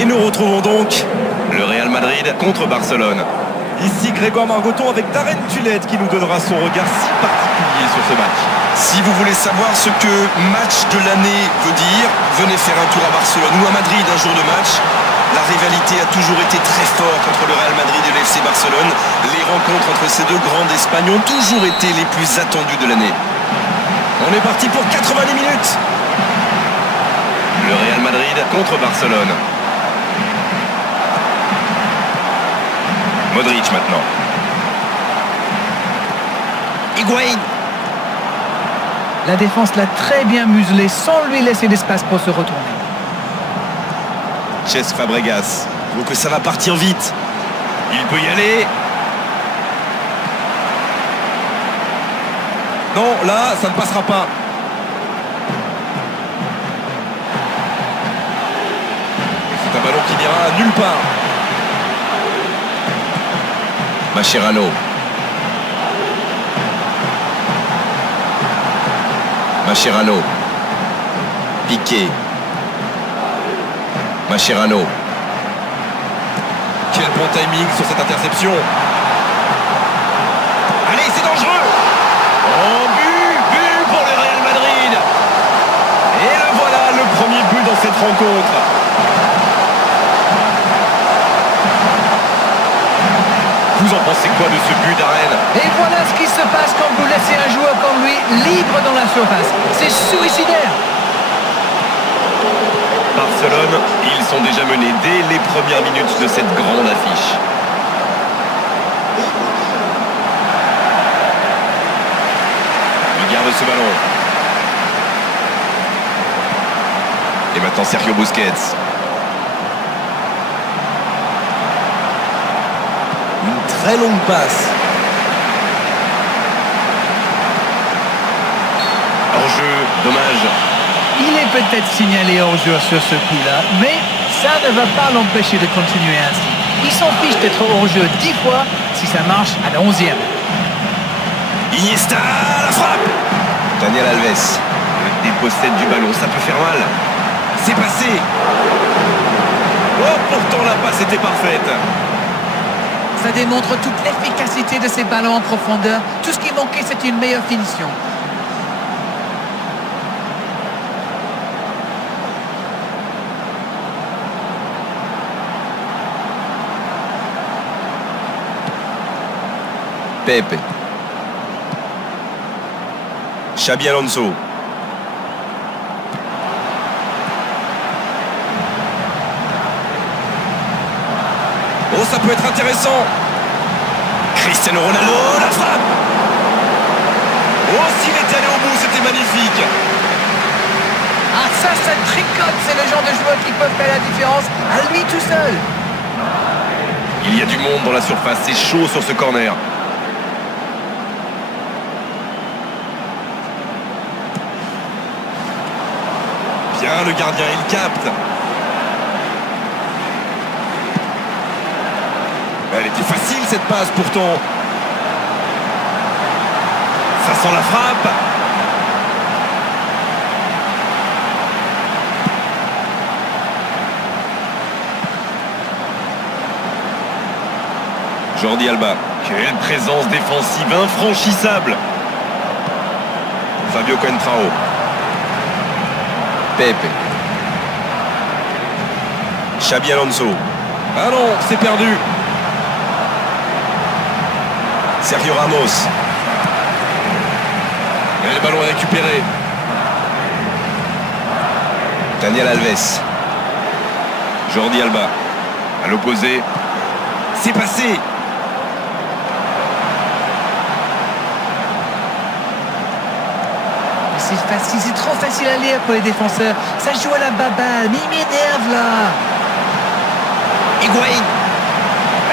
Et nous retrouvons donc le Real Madrid contre Barcelone. Ici Grégoire Margoton avec Darren Tulette qui nous donnera son regard si particulier sur ce match. Si vous voulez savoir ce que match de l'année veut dire, venez faire un tour à Barcelone ou à Madrid un jour de match. La rivalité a toujours été très forte entre le Real Madrid et le FC Barcelone. Les rencontres entre ces deux grandes Espagnes ont toujours été les plus attendues de l'année. On est parti pour 90 minutes. Le Real Madrid contre Barcelone. Modric maintenant. Higuaín. La défense l'a très bien muselé sans lui laisser d'espace pour se retourner. Cesc Fabregas. Donc ça va partir vite. Il peut y aller. Non, là, ça ne passera pas. C'est un ballon qui n'ira nulle part. Mascherano. Mascherano. Piqué. Mascherano. Quel bon timing sur cette interception. Allez, c'est dangereux. Oh, but pour le Real Madrid. Et le voilà, le premier but dans cette rencontre. Vous en pensez quoi de ce but d'Arène? Et voilà ce qui se passe quand vous laissez un joueur comme lui libre dans la surface. C'est suicidaire. Barcelone, ils sont déjà menés dès les premières minutes de cette grande affiche. Il garde ce ballon. Et maintenant Sergio Busquets. Une très longue passe. Hors-jeu, dommage. Il est peut-être signalé hors-jeu sur ce coup-là, mais ça ne va pas l'empêcher de continuer ainsi. Il s'en fiche d'être hors-jeu 10 fois si ça marche à la 11e. Iniesta, la frappe. Daniel Alves. Le dépossède du ballon, ça peut faire mal. C'est passé. Oh, pourtant la passe était parfaite. Ça démontre toute l'efficacité de ces ballons en profondeur. Tout ce qui manquait, c'est une meilleure finition. Pepe. Xabi Alonso. Oh, ça peut être intéressant. Cristiano Ronaldo, la frappe. Oh, s'il était allé au bout, c'était magnifique. Ah, ça tricote. C'est le genre de joueur qui peut faire la différence à lui tout seul. Il y a du monde dans la surface, c'est chaud sur ce corner. Bien, le gardien, il capte. Elle était facile cette passe pourtant. Ça sent la frappe. Jordi Alba. Quelle présence défensive infranchissable. Fabio Coentrao. Pepe. Xabi Alonso. Ah non, c'est perdu. Sergio Ramos. Et le ballon est récupéré. Daniel Alves. Jordi Alba. À l'opposé. C'est passé. C'est facile, c'est trop facile à lire pour les défenseurs. Ça joue à la baballe, mais il m'énerve là. Higuaín.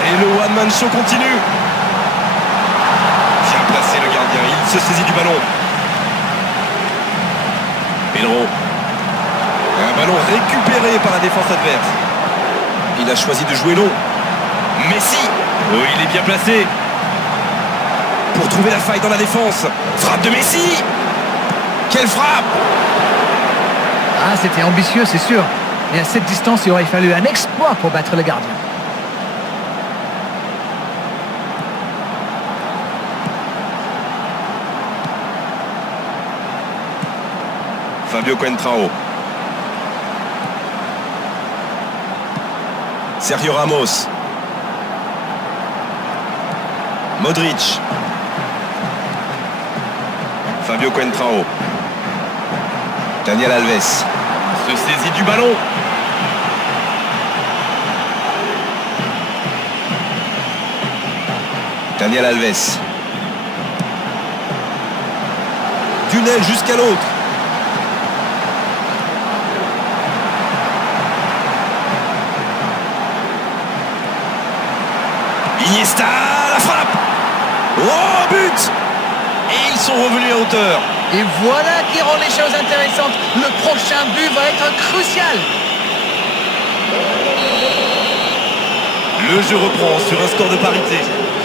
Et le one-man show continue. Bien placé le gardien, il se saisit du ballon. Pedro. Un ballon récupéré par la défense adverse. Il a choisi de jouer long. Messi. Oh, il est bien placé. Pour trouver la faille dans la défense. Frappe de Messi. Quelle frappe! Ah, c'était ambitieux, c'est sûr. Et à cette distance, il aurait fallu un exploit pour battre le gardien. Fabio Coentrao. Sergio Ramos. Modric. Fabio Coentrao. Daniel Alves. Se saisit du ballon. Daniel Alves. D'une aile jusqu'à l'autre. Iniesta, la frappe. Oh, but! Et ils sont revenus à hauteur. Et voilà qui rend les choses intéressantes. Le prochain but va être crucial. Le jeu reprend sur un score de parité.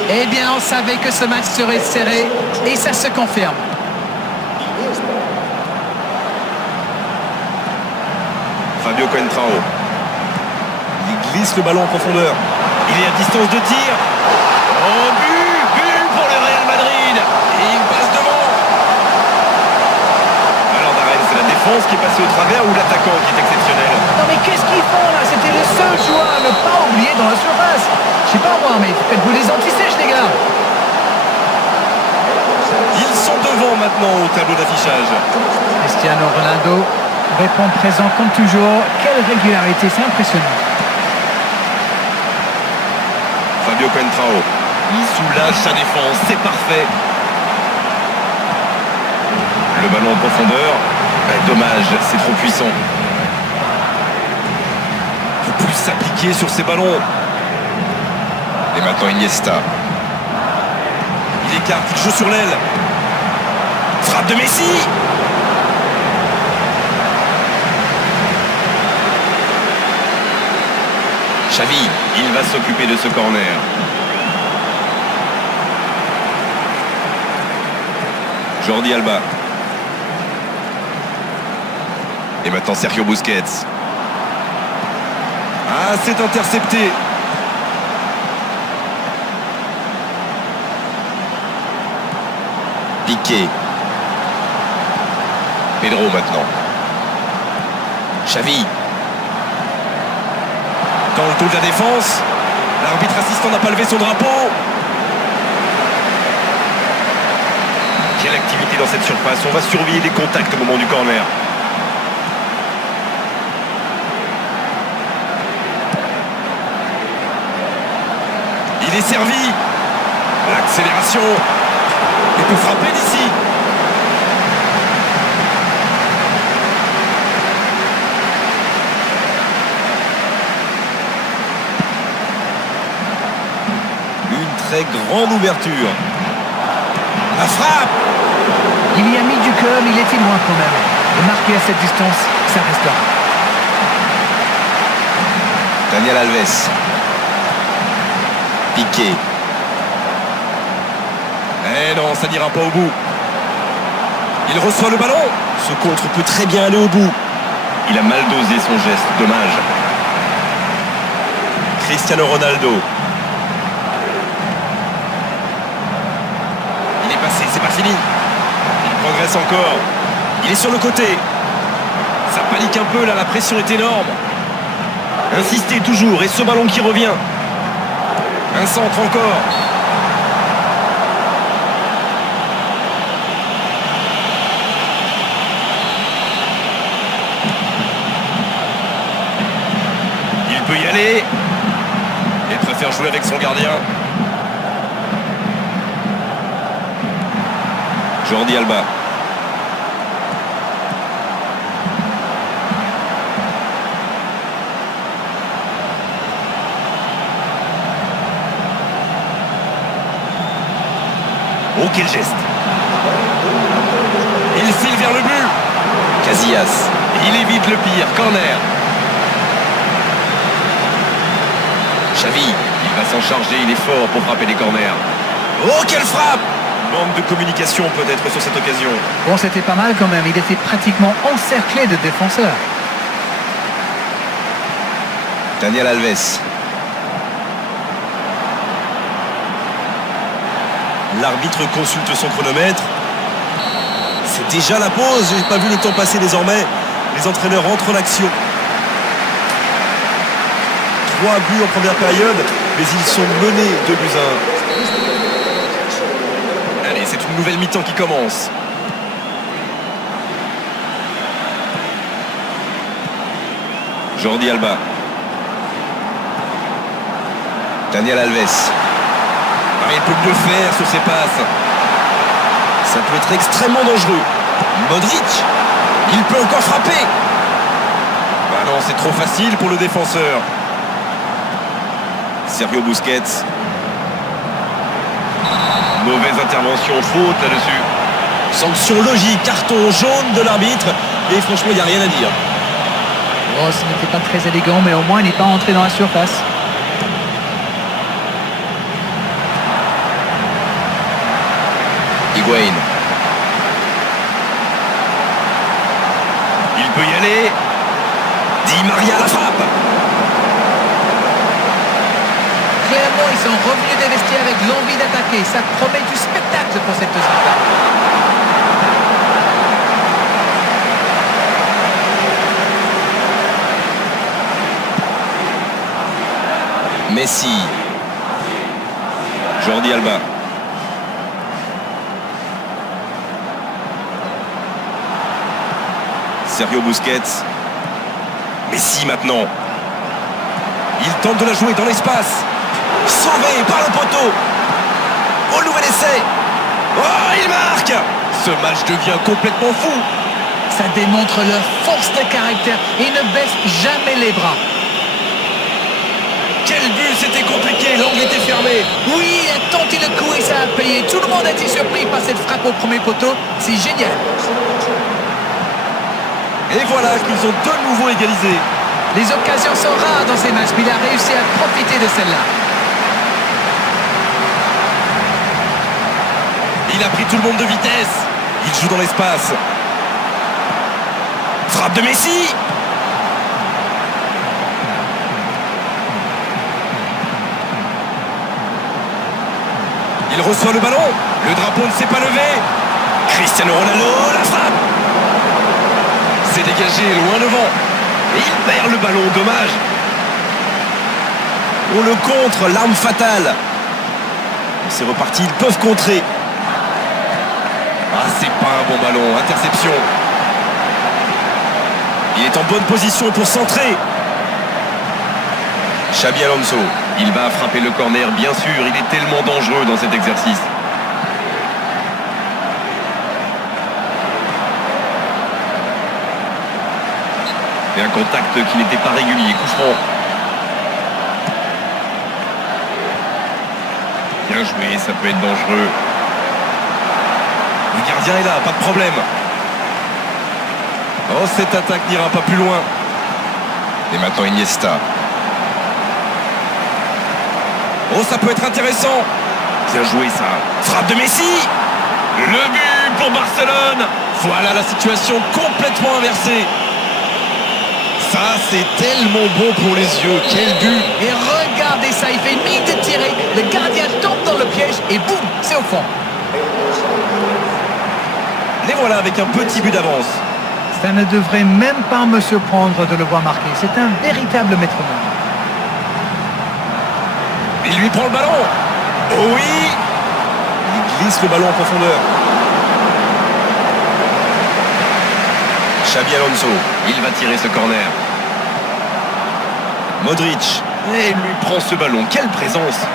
Eh bien, on savait que ce match serait serré et ça se confirme. Fabio Coentrao. Il glisse le ballon en profondeur. Il est à distance de tir. Oh, but pour le Real Madrid. Et il passe devant. Alors d'arrêt, c'est la défense qui est passée au travers ou l'attaquant qui est exceptionnel? Non mais qu'est-ce qu'ils font là? C'était le seul joueur à ne pas oublier dans la surface. Je sais pas moi, mais faites-vous des anti-sèches les gars. Ils sont devant maintenant au tableau d'affichage. Cristiano Ronaldo répond présent comme toujours. Quelle régularité, c'est impressionnant. Fabio Coentrao. Il soulage sa défense, c'est parfait. Le ballon en profondeur. Dommage, c'est trop puissant. Il faut plus s'appliquer sur ces ballons. Et maintenant Iniesta. Il écarte, il joue sur l'aile. Frappe de Messi. Xavi. Il va s'occuper de ce corner. Jordi Alba. Et maintenant Sergio Busquets. Ah, c'est intercepté. Piqué. Pedro maintenant. Xavi. Dans le dos de la défense, l'arbitre assistant n'a pas levé son drapeau. Quelle activité dans cette surface. On va surveiller les contacts au moment du corner. Il est servi. L'accélération. Il peut frapper d'ici. Une très grande ouverture. La frappe. Il y a mis du cœur, mais il était loin quand même. Et marquer à cette distance, ça restera. Daniel Alves. Piqué. Eh non, ça n'ira pas au bout. Il reçoit le ballon. Ce contre peut très bien aller au bout. Il a mal dosé son geste, dommage. Cristiano Ronaldo. Il est passé, c'est pas fini. Il progresse encore. Il est sur le côté. Ça panique un peu là, la pression est énorme. Insistez toujours, et ce ballon qui revient. Un centre encore. Il peut y aller. Il préfère jouer avec son gardien. Jordi Alba. Oh, quel geste. Il file vers le but. Casillas. Il évite le pire, corner. Xavi. Il va s'en charger, il est fort pour frapper les corners. Oh, quelle frappe! Manque de communication peut-être sur cette occasion. Bon, c'était pas mal quand même. Il était pratiquement encerclé de défenseurs. Daniel Alves. L'arbitre consulte son chronomètre. C'est déjà la pause, j'ai pas vu le temps passer désormais. Les entraîneurs entrent en action. 3 buts en première période, mais ils sont menés 2-1. Allez, c'est une nouvelle mi-temps qui commence. Jordi Alba. Daniel Alves. Il peut mieux faire sur ses passes. Ça peut être extrêmement dangereux. Modric. Il peut encore frapper. Ah non, c'est trop facile pour le défenseur. Sergio Busquets. Mauvaise intervention, faute là-dessus. Sanction logique, carton jaune de l'arbitre. Et franchement, il n'y a rien à dire. Oh, ce n'était pas très élégant, mais au moins il n'est pas entré dans la surface. Higuaín. Il peut y aller. Di Maria la frappe. Clairement, ils sont revenus des vestiaires avec l'envie d'attaquer. Ça promet du spectacle pour cette deuxième part. Messi. Jordi Alba. Sergio Busquets. Messi maintenant. Il tente de la jouer dans l'espace. Sauvé par le poteau. Au nouvel essai. Oh, il marque. Ce match devient complètement fou. Ça démontre leur force de caractère et ils ne baissent jamais les bras. Quel but, c'était compliqué, l'angle était fermé. Oui, il a tenté le coup et ça a payé. Tout le monde a été surpris par cette frappe au premier poteau. C'est génial. Et voilà qu'ils ont de nouveau égalisé. Les occasions sont rares dans ces matchs, mais il a réussi à profiter de celle-là. Il a pris tout le monde de vitesse. Il joue dans l'espace. Frappe de Messi. Il reçoit le ballon. Le drapeau ne s'est pas levé. Cristiano Ronaldo, la frappe. C'est dégagé loin devant. Et il perd le ballon, dommage. On le contre, l'arme fatale. C'est reparti, ils peuvent contrer. Ah, c'est pas un bon ballon, interception. Il est en bonne position pour centrer. Xabi Alonso. Il va frapper le corner, bien sûr. Il est tellement dangereux dans cet exercice. Et un contact qui n'était pas régulier. Coup franc. Bien joué, ça peut être dangereux. Le gardien est là, pas de problème. Oh, cette attaque n'ira pas plus loin. Et maintenant Iniesta. Oh, ça peut être intéressant. Bien joué, ça. Frappe de Messi. Le but pour Barcelone. Voilà la situation complètement inversée. Ça, c'est tellement bon pour les yeux. Quel but. Et regardez ça, il fait mine de tirer. Le gardien tombe dans le piège et boum, c'est au fond. Les voilà avec un petit but d'avance. Ça ne devrait même pas me surprendre de le voir marquer. C'est un véritable métronome. Il lui prend le ballon. Oh oui. Il glisse le ballon en profondeur. Xabi Alonso. Il va tirer ce corner. Modric. Et il lui prend ce ballon. Quelle présence.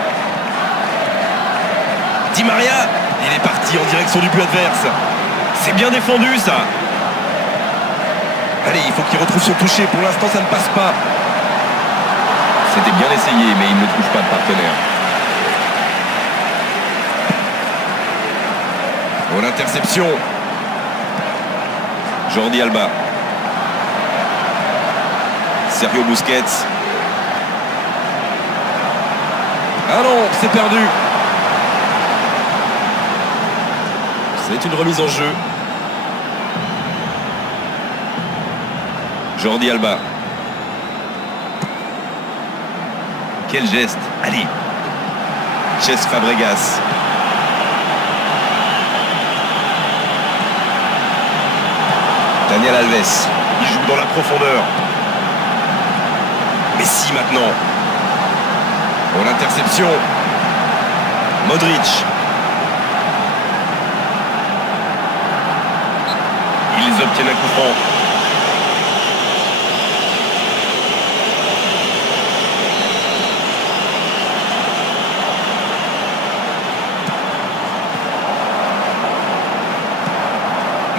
Di Maria. Il est parti en direction du but adverse. C'est bien défendu, ça. Allez, il faut qu'il retrouve son toucher. Pour l'instant, ça ne passe pas. C'était bien essayé, mais il ne trouve pas de partenaire. Oh, l'interception. Jordi Alba. Sergio Busquets. Ah non, c'est perdu. C'est une remise en jeu. Jordi Alba. Quel geste. Allez. Cesc Fabregas. Daniel Alves. Il joue dans la profondeur. Messi maintenant. Pour l'interception. Modric. Ils obtiennent un coup franc.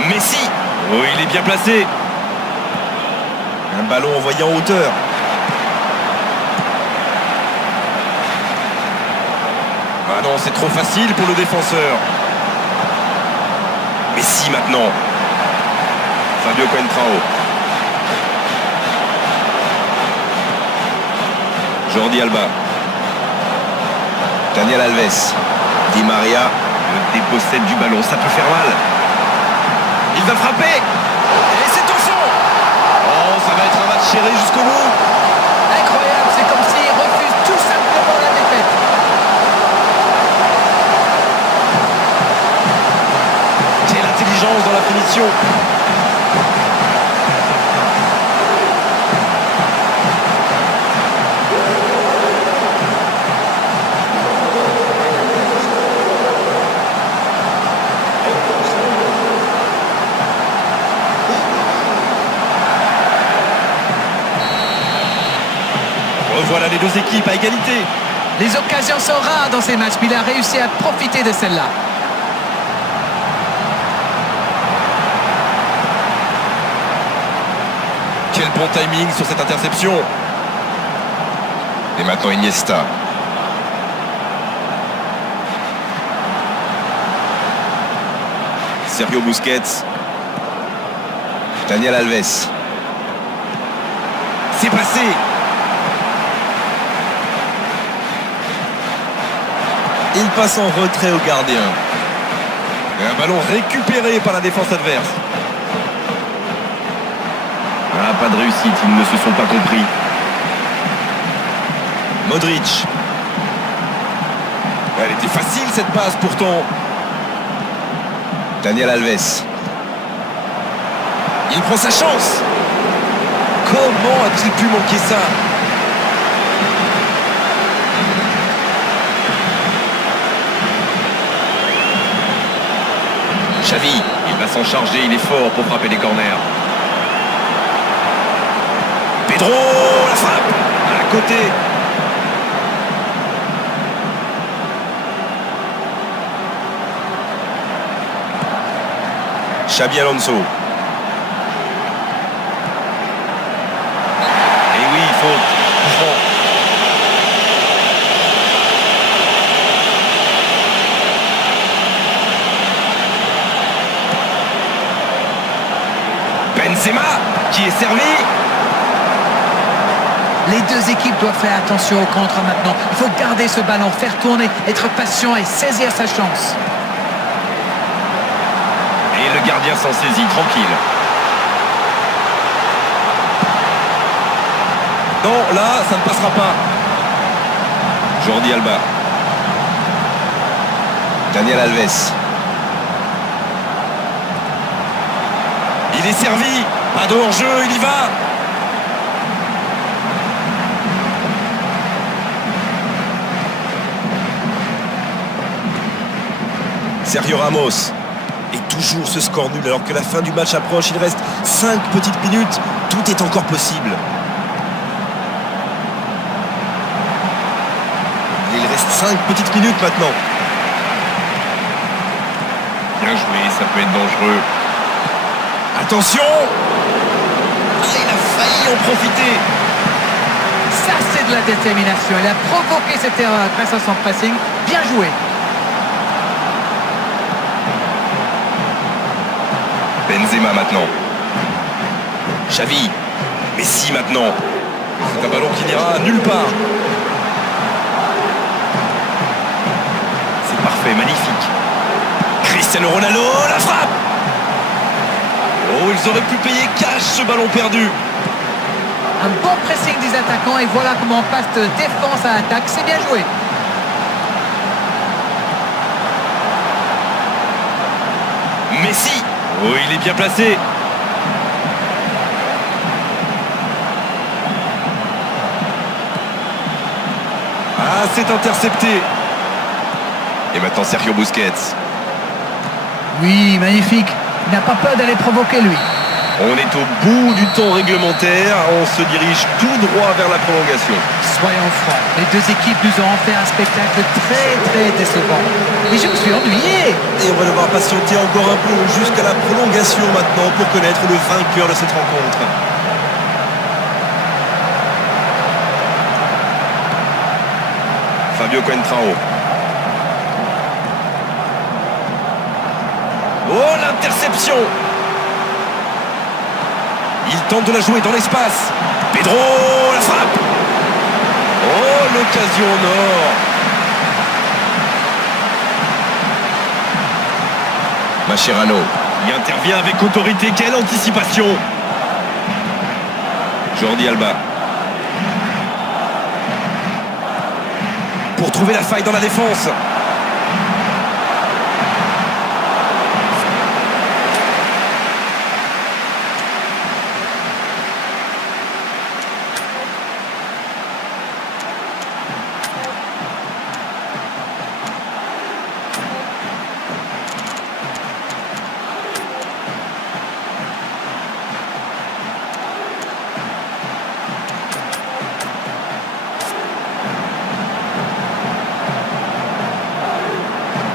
Messi. Oh, il est bien placé. Un ballon envoyé en hauteur. Ah non, c'est trop facile pour le défenseur. Messi maintenant. Fabio Coentrao. Jordi Alba. Daniel Alves. Di Maria. Le dépossède du ballon, ça peut faire mal. Il va frapper. Et c'est au fond. Oh, ça va être un match serré jusqu'au bout. Incroyable, c'est comme s'il refuse tout simplement la défaite. Quelle intelligence dans la finition. Revoilà les deux équipes à égalité. Les occasions sont rares dans ces matchs, mais il a réussi à profiter de celle-là. Quel bon timing sur cette interception. Et maintenant Iniesta. Sergio Busquets. Daniel Alves. C'est passé. Il passe en retrait au gardien. Et un ballon récupéré par la défense adverse. Ah, pas de réussite, ils ne se sont pas compris. Modric. Elle était facile cette passe pourtant. Daniel Alves. Il prend sa chance. Comment a-t-il pu manquer ça? Xavi, il va s'en charger, il est fort pour frapper les corners. Pedro, la frappe à côté. Xabi Alonso. Et oui, faute. Benzema qui est servi. Les deux équipes doivent faire attention au contre maintenant. Il faut garder ce ballon, faire tourner, être patient et saisir sa chance. Et le gardien s'en saisit, tranquille. Non, là, ça ne passera pas. Jordi Alba. Daniel Alves. Il est servi. Pas de hors-jeu, il y va. Sergio Ramos. Et toujours ce score nul alors que la fin du match approche. Il reste 5 petites minutes. Tout est encore possible. Il reste 5 petites minutes maintenant. Bien joué, ça peut être dangereux. Attention! Ah, il a failli en profiter. Ça, c'est de la détermination. Il a provoqué cette erreur grâce à son pressing. Bien joué. Benzema maintenant. Xavi. Messi maintenant. C'est un ballon qui n'ira nulle part. C'est parfait, magnifique. Cristiano Ronaldo, la frappe! Oh, ils auraient pu payer cash ce ballon perdu. Un bon pressing des attaquants et voilà comment on passe de défense à attaque. C'est bien joué. Messi. Oh, il est bien placé. Ah, c'est intercepté. Et maintenant Sergio Busquets. Oui, magnifique. Il n'a pas peur d'aller provoquer lui. On est au bout du temps réglementaire. On se dirige tout droit vers la prolongation. Soyons francs, les deux équipes nous ont offert un spectacle très décevant. Et je me suis ennuyé. Et on va devoir patienter encore un peu jusqu'à la prolongation maintenant pour connaître le vainqueur de cette rencontre. Fabio Coentrao. Oh, l'interception! Il tente de la jouer dans l'espace. Pedro, la frappe! Oh, l'occasion en or! Mascherano. Il intervient avec autorité. Quelle anticipation! Jordi Alba. Pour trouver la faille dans la défense.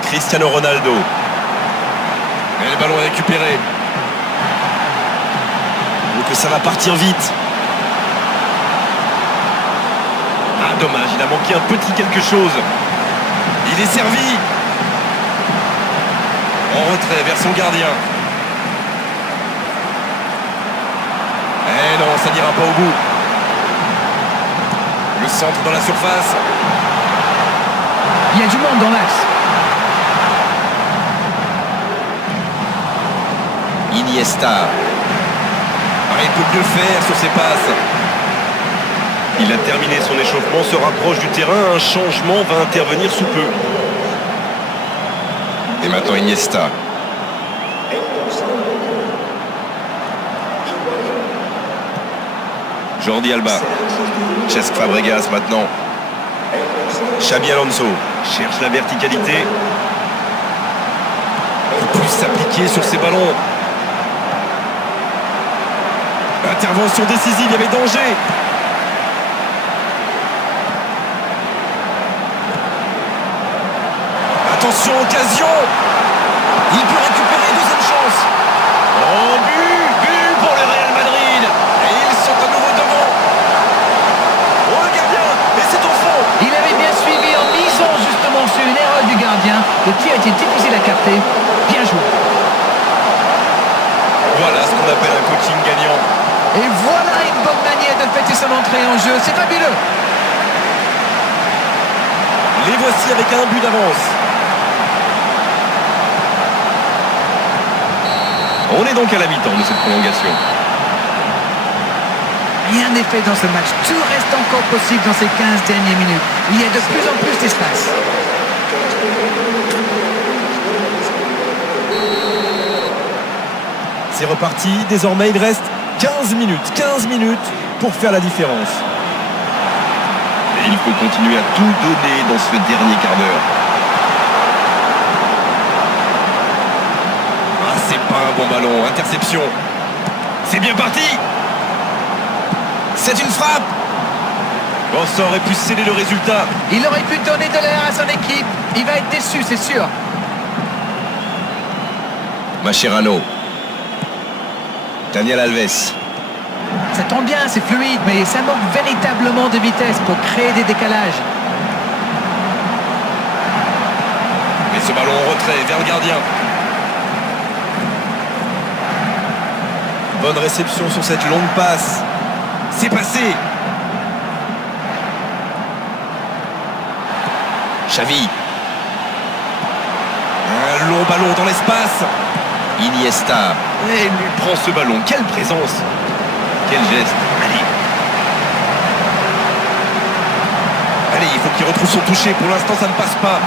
Cristiano Ronaldo. Et le ballon est récupéré. Donc ça va partir vite. Ah, dommage, il a manqué un petit quelque chose. Il est servi. En retrait vers son gardien. Eh non, ça n'ira pas au bout. Le centre dans la surface. Il y a du monde dans l'axe. Iniesta. Ah, il peut mieux faire sur ses passes. Il a terminé son échauffement, se rapproche du terrain. Un changement va intervenir sous peu. Et maintenant Iniesta. Jordi Alba. Cesc Fabregas maintenant. Xabi Alonso cherche la verticalité. Il peut s'appliquer sur ces ballons. Intervention décisive, il y avait danger. Attention, occasion. Il peut récupérer, deuxième chance. Oh, but pour le Real Madrid. Et ils sont à nouveau devant. Oh, le gardien, et c'est au fond. Il avait bien suivi en misant justement sur une erreur du gardien. Le tir a été difficile à capter. Bien joué. Voilà ce qu'on appelle un coaching gagnant. Et voilà une bonne manière de fêter son entrée en jeu. C'est fabuleux. Les voici avec un but d'avance. On est donc à la mi-temps de cette prolongation. Rien n'est fait dans ce match. Tout reste encore possible dans ces 15 dernières minutes. Il y a de plus en plus d'espace. C'est reparti. Désormais, il reste 15 minutes pour faire la différence. Et il faut continuer à tout donner dans ce dernier quart d'heure. Ah, c'est pas un bon ballon. Interception. C'est bien parti. C'est une frappe. Bon, ça aurait pu sceller le résultat. Il aurait pu donner de l'air à son équipe. Il va être déçu, c'est sûr. Mascherano. Daniel Alves. Ça tombe bien, c'est fluide, mais ça manque véritablement de vitesse pour créer des décalages. Et ce ballon en retrait vers le gardien. Bonne réception sur cette longue passe. C'est passé. Xavi. Un long ballon dans l'espace. Iniesta. Et il lui prend ce ballon. Quelle présence. Quel geste. Allez. qui retrouve son toucher. Pour l'instant, ça ne passe pas.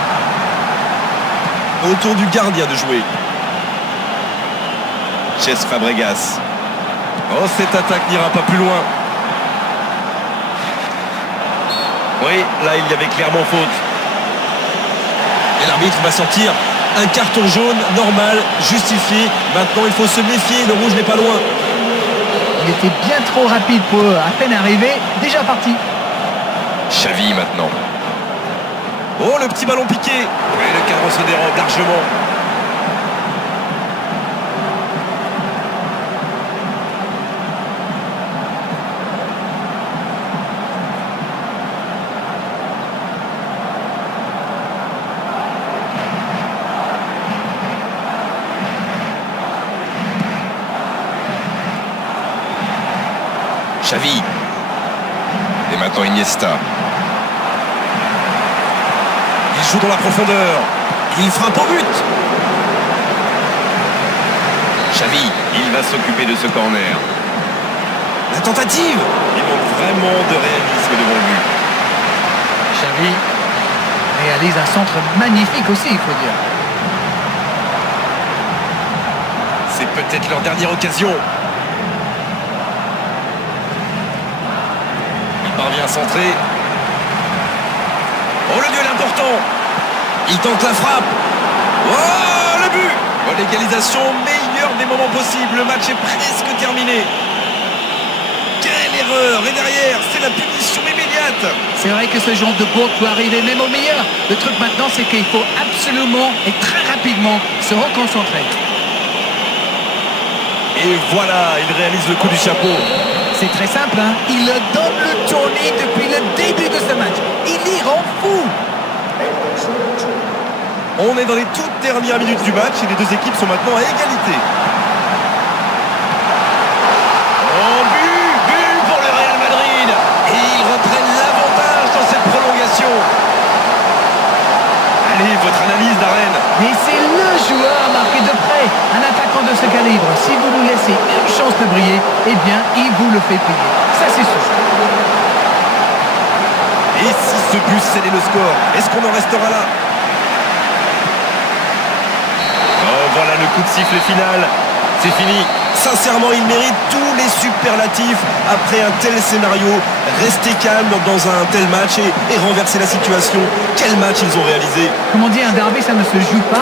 Autour du gardien de jouer. Cesc Fabregas. Oh, cette attaque n'ira pas plus loin. Oui, là, il y avait clairement faute. Et l'arbitre va sortir un carton jaune normal, justifié. Maintenant, il faut se méfier. Le rouge n'est pas loin. Il était bien trop rapide pour eux. À peine arrivé, déjà parti. Xavi maintenant. Oh, le petit ballon piqué. Et le cadre se dérobe largement. Xavi. Et maintenant Iniesta. Il joue dans la profondeur. Il frappe au but. Xavi, il va s'occuper de ce corner. La tentative. Il manque vraiment de réalisme devant le but. Xavi réalise un centre magnifique aussi, il faut dire. C'est peut-être leur dernière occasion. Parvient à centrer. Oh, le duel important. Il tente la frappe. Oh, le but. Oh, l'égalisation, meilleur des moments possibles. Le match est presque terminé. Quelle erreur. Et derrière, c'est la punition immédiate. C'est vrai que ce genre de bourre peut arriver même au meilleur. Le truc maintenant, c'est qu'il faut absolument et très rapidement se reconcentrer. Et voilà, il réalise le coup du chapeau. C'est très simple, hein. Il donne le tournis depuis le début de ce match. Il y rend fou. On est dans les toutes dernières minutes du match et les deux équipes sont maintenant à égalité. Oh, but pour le Real Madrid. Et ils reprennent l'avantage dans cette prolongation. Allez, votre analyse, Darren. Et c'est le joueur marqué de près. Un attaquant de ce calibre, si vous lui laissez une chance de briller, eh bien, il vous le fait payer. Ça, c'est sûr. Et si ce but scellait le score, est-ce qu'on en restera là? Oh, voilà le coup de sifflet final. C'est fini. Sincèrement, il mérite tous les superlatifs après un tel scénario. Rester calme dans un tel match et renverser la situation. Quel match ils ont réalisé. Comme on dit, un derby, ça ne se joue pas.